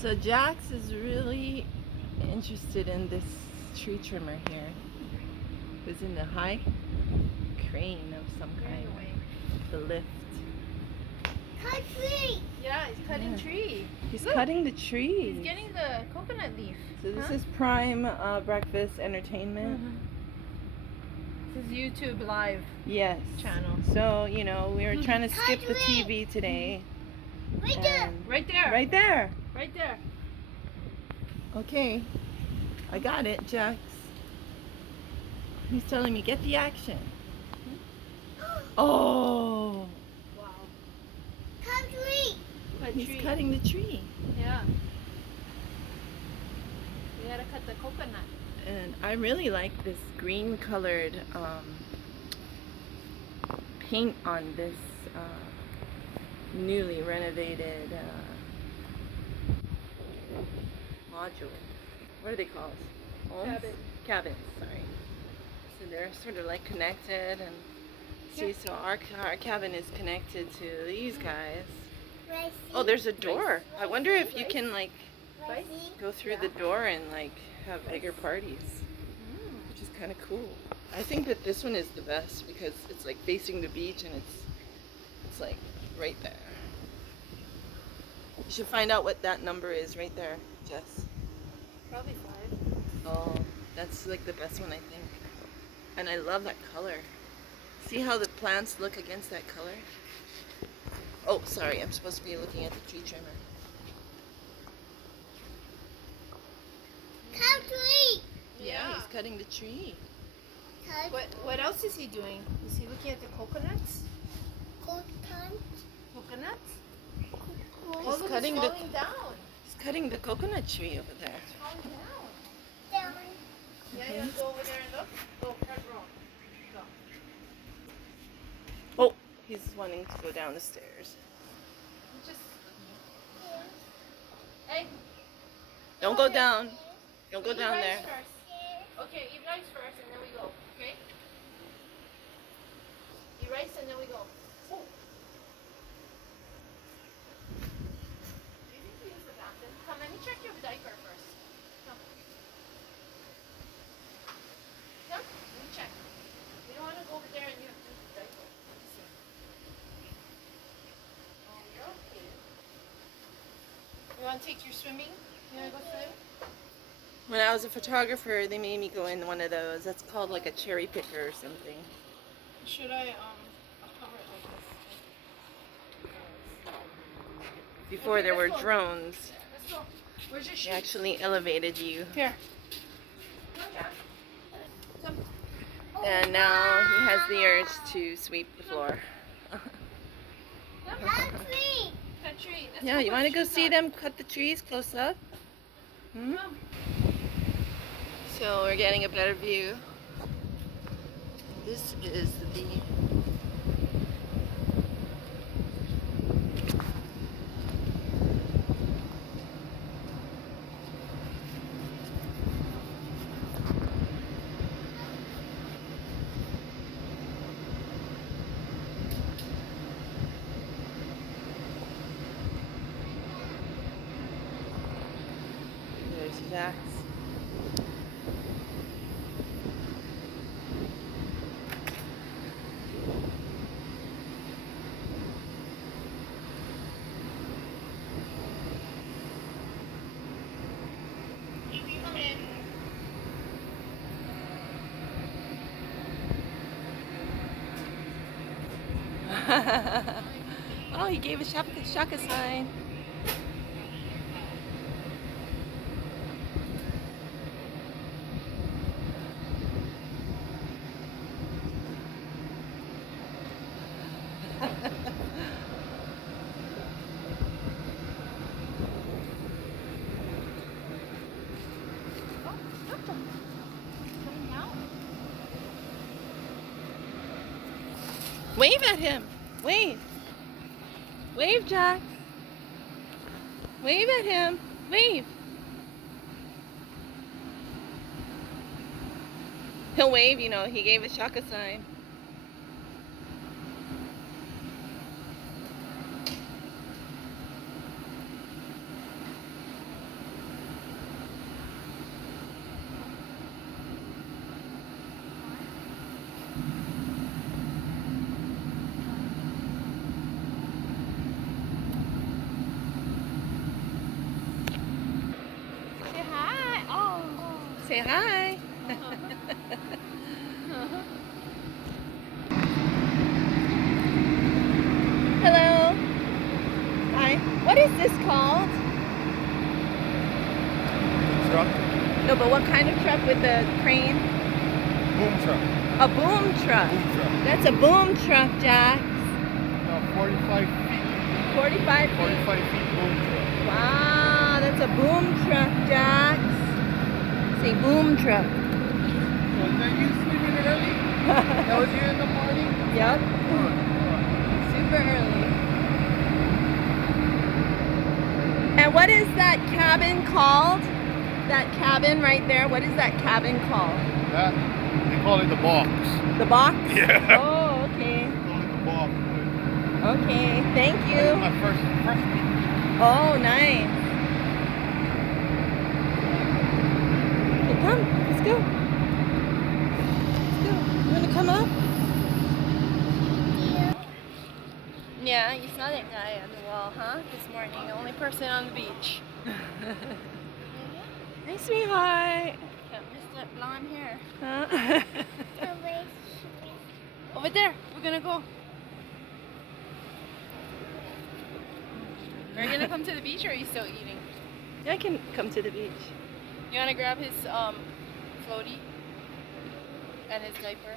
So Jax is really interested in this tree trimmer here. Who's in the high crane of some kind. The lift. Cut tree! Yeah, he's cutting tree. He's Look, cutting the tree. He's getting the coconut leaf. So this is prime breakfast entertainment. This is YouTube live Yes. channel. So, you know, we were trying to skip the Country. TV today. Right there! and- Right there. Right there. Right there. Okay. I got it, Jax. He's telling me, get the action. Oh! Wow. Cut tree! Cut He's tree. cutting the tree. Yeah. We gotta cut the coconut. And I really like this green colored paint on this newly renovated module. What are they called? Homes? Cabin. Cabins, sorry. So they're sort of like connected, and see, so our cabin is connected to these guys. Rice. Oh, there's a door. I wonder if you can like Rice. go through the door and like have bigger parties, which is kind of cool. I think that this one is the best because it's like facing the beach and it's like right there. You should find out what that number is right there, Jess. Probably 5. Oh, that's like the best one, I think. And I love that color. See how the plants look against that color? Oh, sorry, I'm supposed to be looking at the tree trimmer. Cut tree! Yeah, he's cutting the tree. Cut What else is he doing? Is he looking at the coconuts? coconut. Coconuts? Coconut. Oh, look, cutting it's the- falling down. He's cutting the coconut tree over there. It's falling down. Down. Yeah, you wanna go over there and look? Go, front row. Go. Oh, he's wanting to go down the stairs. Just. Hey. Don't go down. Don't go down You there. guys first. Okay, eat rice first and then we go. Okay? Eat rice and then we go. Oh. Do you think we use the bathroom? Come, let me check your diaper first. Come. Come, let me check. We don't want to go over there and you have to do the diaper. Let me see. Oh, you're okay. You want to take your swimming? You want to go swim? When I was a photographer, they made me go in one of those. That's called like a cherry picker or something. Should I, I'll cover it like this. Before Okay, there were let's go. drones, Let's go. Where's your they shoe? actually elevated you. Here. Come, Jack. Come. And now he has the urge to sweep the floor. Come. Cut tree! Cut tree. Let's Yeah, you put want to go shoes see on. them cut the trees close up? Hmm? Come. So we're getting a better view. This is the there's Jax. Come in. Oh, he gave a shaka sign. Oh, look. Coming down. Wave at him. Wave. Wave, Jack. Wave at him. Wave. He'll wave, you know, he gave a shaka sign. Say hi. Hello. Hi. What is this called? Truck. No, but what kind of truck with the crane? Boom truck. A boom truck. Boom truck. That's a boom truck, Jax. 45 feet. 45 feet. 45 feet boom truck. Wow, that's a boom truck, Jax. Say boom truck. Was that you sleeping early? That was you in the morning? Yep. Good. Super early. And what is that cabin called? That cabin right there, what is that cabin called? That, they call it the box. The box? Yeah. Oh, okay. They call it the box. Okay, thank That is you. my first week. Oh, nice. Okay, come, let's go. Let's go. You wanna come up? Yeah, you saw that guy on the wall, huh? This morning, the only person on the beach. Hey, sweetheart. Can't miss that blonde hair. Huh? Over there, we're gonna go. Are you gonna come to the beach or are you still eating? Yeah, I can come to the beach. You wanna grab his floaty and his diaper?